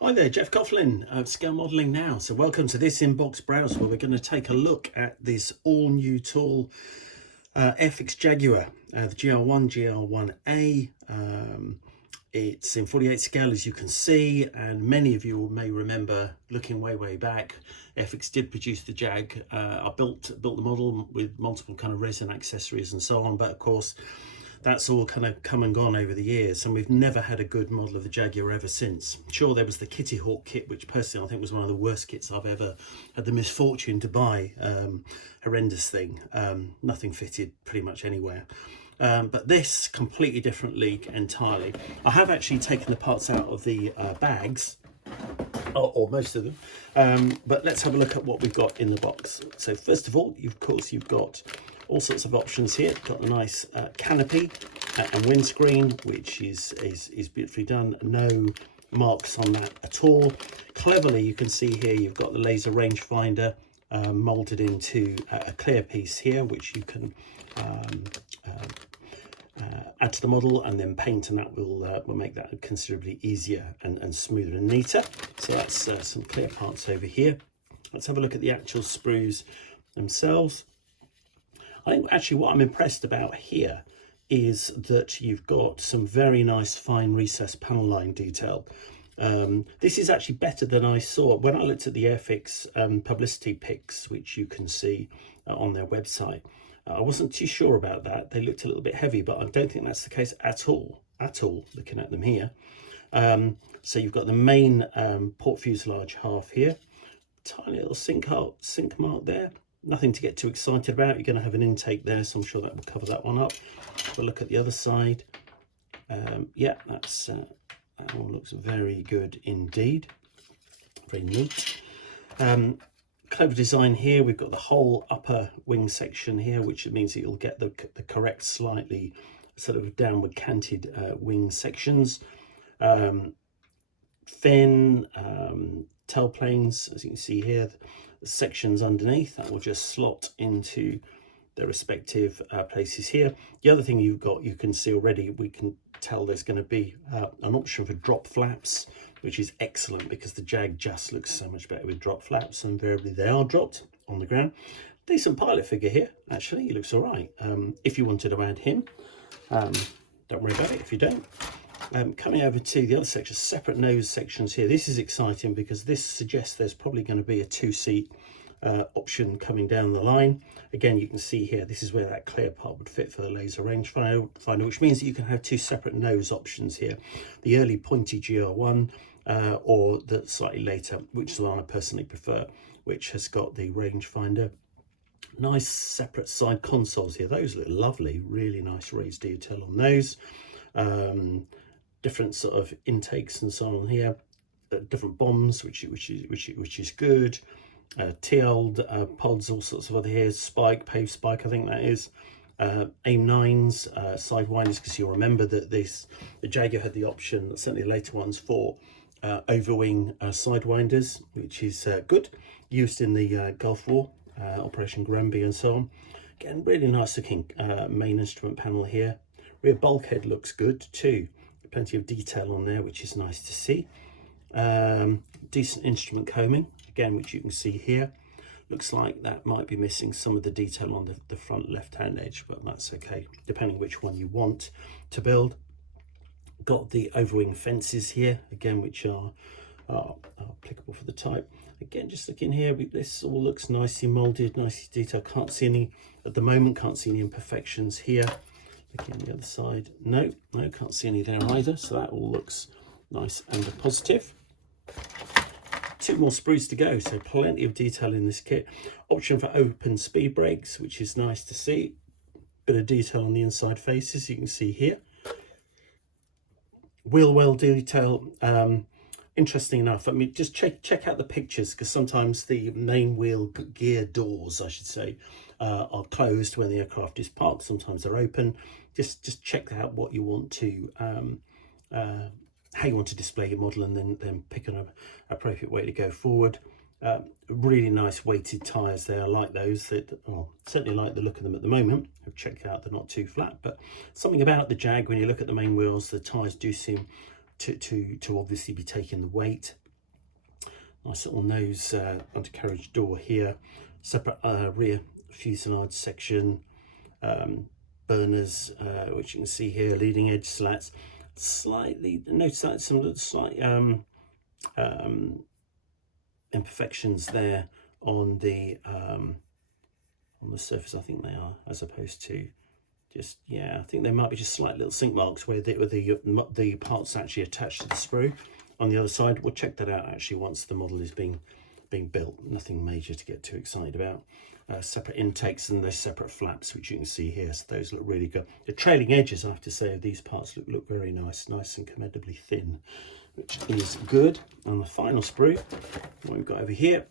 Hi there, Geoff Coughlin of Scale Modelling Now. So welcome to this inbox browser where we're going to take a look at this all new tool, Airfix Jaguar, the GR.1, GR.1A. It's in 48 scale, as you can see, and many of you may remember looking way back. Airfix did produce the Jag. I built the model with multiple kind of resin accessories and so on, but of course that's all kind of come and gone over the years, and we've never had a good model of the Jaguar ever since. Sure, there was the Kitty Hawk kit, which personally I think was one of the worst kits I've ever had the misfortune to buy. Horrendous thing. Nothing fitted pretty much anywhere. But this, completely different league entirely. I have actually taken the parts out of the bags, or most of them, but let's have a look at what we've got in the box. So first of all, of course, you've got all sorts of options here. Got the nice canopy and windscreen, which is beautifully done. No marks on that at all. Cleverly, you can see here you've got the laser rangefinder molded into a clear piece here, which you can add to the model and then paint, and that will make that considerably easier and smoother and neater. So that's some clear parts over here. Let's have a look at the actual sprues themselves. I think actually what I'm impressed about here is that you've got some very nice fine recessed panel line detail. This is actually better than I saw when I looked at the Airfix publicity pics, which you can see on their website. I wasn't too sure about that. They looked a little bit heavy, but I don't think that's the case at all, looking at them here. So you've got the main port fuselage half here, tiny little sink mark there. Nothing to get too excited about. You're going to have an intake there, so I'm sure that will cover that one up. Have a look at the other side. Yeah, that all looks very good indeed. Very neat. Clever design here. We've got the whole upper wing section here, which means that you'll get the correct slightly sort of downward canted wing sections. Fin, tail planes, as you can see here, the sections underneath that will just slot into the respective places here. The other thing you've got, you can see already, we can tell there's going to be an option for drop flaps, which is excellent because the Jag just looks so much better with drop flaps, and invariably they are dropped on the ground. Decent pilot figure here, actually. He looks all right. If you wanted to add him, don't worry about it if you don't. Coming over to the other section, separate nose sections here. This is exciting because this suggests there's probably going to be a two-seat option coming down the line. Again, you can see here, this is where that clear part would fit for the laser rangefinder, which means that you can have two separate nose options here. The early pointy GR1 or the slightly later, which is the one I personally prefer, which has got the rangefinder. Nice separate side consoles here. Those look lovely, really nice raised detail on those. Different sort of intakes and so on here, different bombs, which is good. TL pods, all sorts of other here. Spike, pave spike, I think that is. AIM 9s, sidewinders, because you'll remember that the Jaguar had the option, certainly the later ones, for overwing sidewinders, which is good. Used in the Gulf War, Operation Granby and so on. Again, really nice looking main instrument panel here. Rear bulkhead looks good too. Plenty of detail on there, which is nice to see. Decent instrument combing, again, which you can see here. Looks like that might be missing some of the detail on the front left-hand edge, but that's okay, depending which one you want to build. Got the overwing fences here, again, which are applicable for the type. Again, just looking here, this all looks nicely molded, nicely detailed. Can't see any, at the moment, can't see any imperfections here. Looking at the other side, no, can't see any there either, so that all looks nice and positive. Two more sprues to go, so plenty of detail in this kit. Option for open speed brakes, which is nice to see. Bit of detail on the inside faces, you can see here. Wheel well detail. Interesting enough, I mean, just check out the pictures, because sometimes the main wheel gear doors, I should say, are closed when the aircraft is parked. Sometimes they're open. Just check out what you want to, how you want to display your model, and then pick an appropriate way to go forward. Really nice weighted tyres there. I like those. Well, certainly like the look of them at the moment. I've checked out, they're not too flat, but something about the Jag, when you look at the main wheels, the tyres do seem to obviously be taking the weight. Nice little nose undercarriage door here, separate rear fuselage section, burners, which you can see here, leading edge slats, slightly, notice that some slight imperfections there on the surface. I think they are, as opposed to just, yeah, I think there might be just slight little sink marks where the parts actually attached to the sprue on the other side. We'll check that out actually once the model is being built. Nothing major to get too excited about. Separate intakes and those separate flaps, which you can see here, so those look really good. The trailing edges, I have to say, of these parts look very nice and commendably thin, which is good. And the final sprue, what we've got over here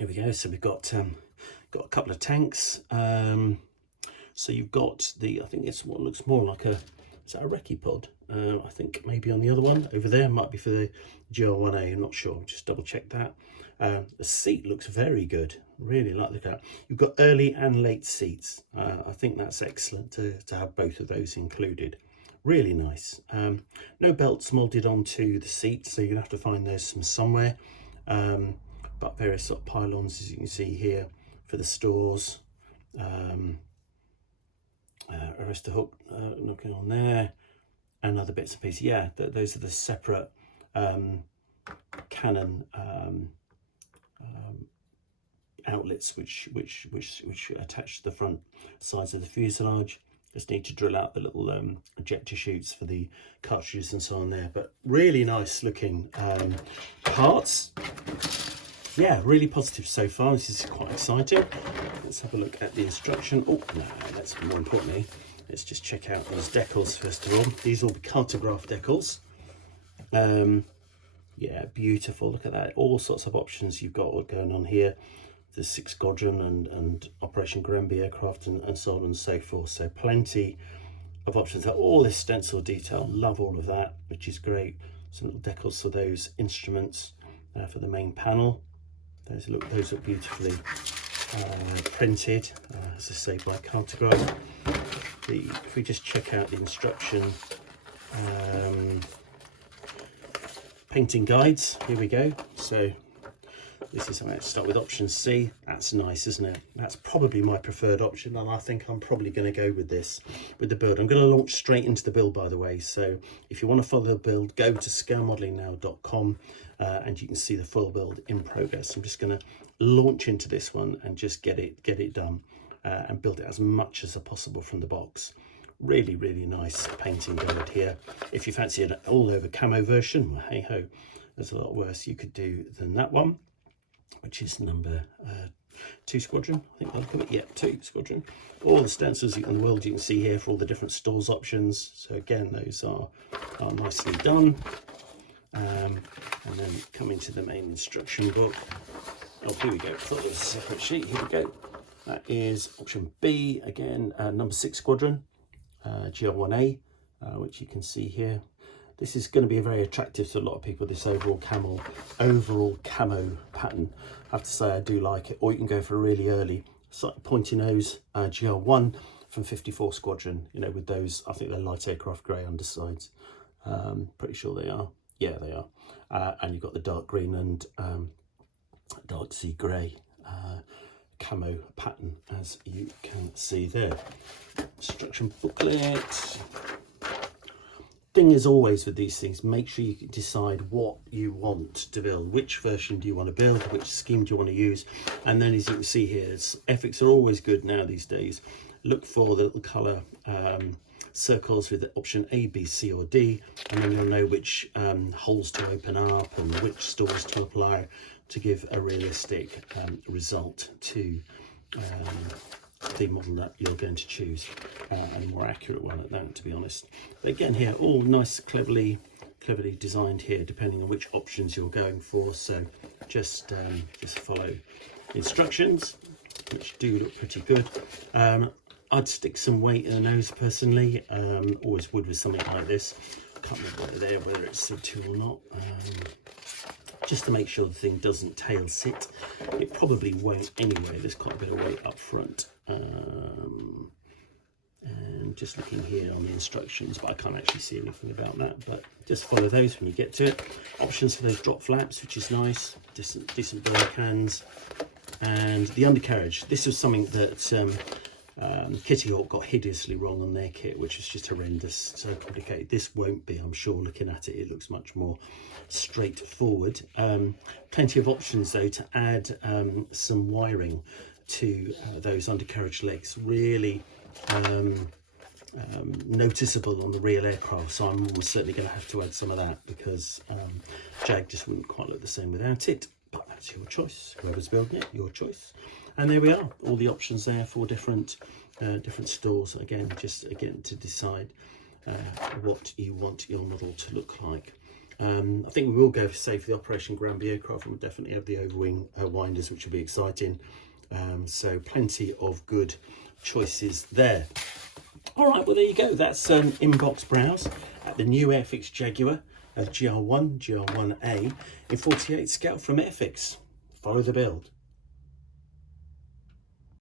we go. So we've got a couple of tanks. So you've got the, I think it's what looks more like a, is that a recce pod? I think maybe on the other one over there might be for the GR.1A, I'm not sure, just double check that. The seat looks very good, really like the car. You've got early and late seats. I think that's excellent to have both of those included. Really nice. No belts molded onto the seats, so you're gonna have to find those from somewhere. But various sort of pylons, as you can see here, for the stores. Arrestor hook knocking on there, and other bits and pieces. Yeah, those are the separate Canon outlets which attach to the front sides of the fuselage. Just need to drill out the little ejector chutes for the cartridges and so on there. But really nice looking parts. Yeah, really positive so far. This is quite exciting. Let's have a look at the instruction. Oh no, that's more importantly, let's just check out those decals first of all. These will be cartograph decals. Yeah, beautiful. Look at that. All sorts of options you've got going on here. The 6th Squadron and Operation Grenby aircraft and so on and so forth. So plenty of options. All this stencil detail, love all of that, which is great. Some little decals for those instruments for the main panel. Those look beautifully printed, as I say, by cartograph. If we just check out the instruction painting guides, here we go. So this is, I'm going to start with option C. That's nice, isn't it? That's probably my preferred option, and I think I'm probably going to go with this, with the build. I'm going to launch straight into the build, by the way. So if you want to follow the build, go to scalemodelingnow.com and you can see the full build in progress. I'm just going to launch into this one and just get it done and build it as much as possible from the box. Really, really nice painting guide here. If you fancy an all-over camo version, well, hey ho, there's a lot worse you could do than that one, which is number 2 Squadron. I think I'll come it. Yeah, 2 Squadron. All the stencils in the world you can see here for all the different stores options. So again, those are nicely done. And then coming to the main instruction book. Oh, here we go. I thought it was a separate sheet. Here we go. That is option B again, number 6 Squadron, GR.1A, which you can see here. This is going to be very attractive to a lot of people, this overall camo pattern. I have to say I do like it. Or you can go for a really early pointy nose GR.1 from 54 Squadron, you know, with those, I think they're light aircraft grey undersides. Pretty sure they are. Yeah, they are. And you've got the dark green and dark sea grey camo pattern, as you can see there. Instruction booklet. Thing is always with these things, make sure you decide what you want to build, which version do you want to build, which scheme do you want to use, and then as you can see here, Airfix are always good now these days. Look for the little colour circles with option A, B, C or D, and then you'll know which holes to open up and which stores to apply to give a realistic result to the model that you're going to choose, and a more accurate one at that, to be honest. But again here, all nice, cleverly designed here, depending on which options you're going for. So just follow instructions, which do look pretty good. I'd stick some weight in the nose personally, always would with something like this. Can't remember whether it's C2 or not. Just to make sure the thing doesn't tail sit. It probably won't anyway. There's quite a bit of weight up front. And just looking here on the instructions, but I can't actually see anything about that, but just follow those when you get to it. Options for those drop flaps, which is nice, decent bearing cans. And the undercarriage, this was something that Kitty Hawk got hideously wrong on their kit, which was just horrendous, so complicated. This won't be, I'm sure. Looking at it, it looks much more straightforward. Plenty of options though to add some wiring to those undercarriage legs. Really noticeable on the real aircraft, so I'm almost certainly going to have to add some of that, because Jag just wouldn't quite look the same without it. But that's your choice, whoever's building it, your choice. And there we are, all the options there for different stores. Again, just to decide what you want your model to look like. I think we will go, say, for the Operation Granby aircraft, and we'll definitely have the overwing winders, which will be exciting. So plenty of good choices there. All right, well, there you go. That's inbox browse at the new Airfix Jaguar GR.1, GR.1A in 48 scale from Airfix. Follow the build.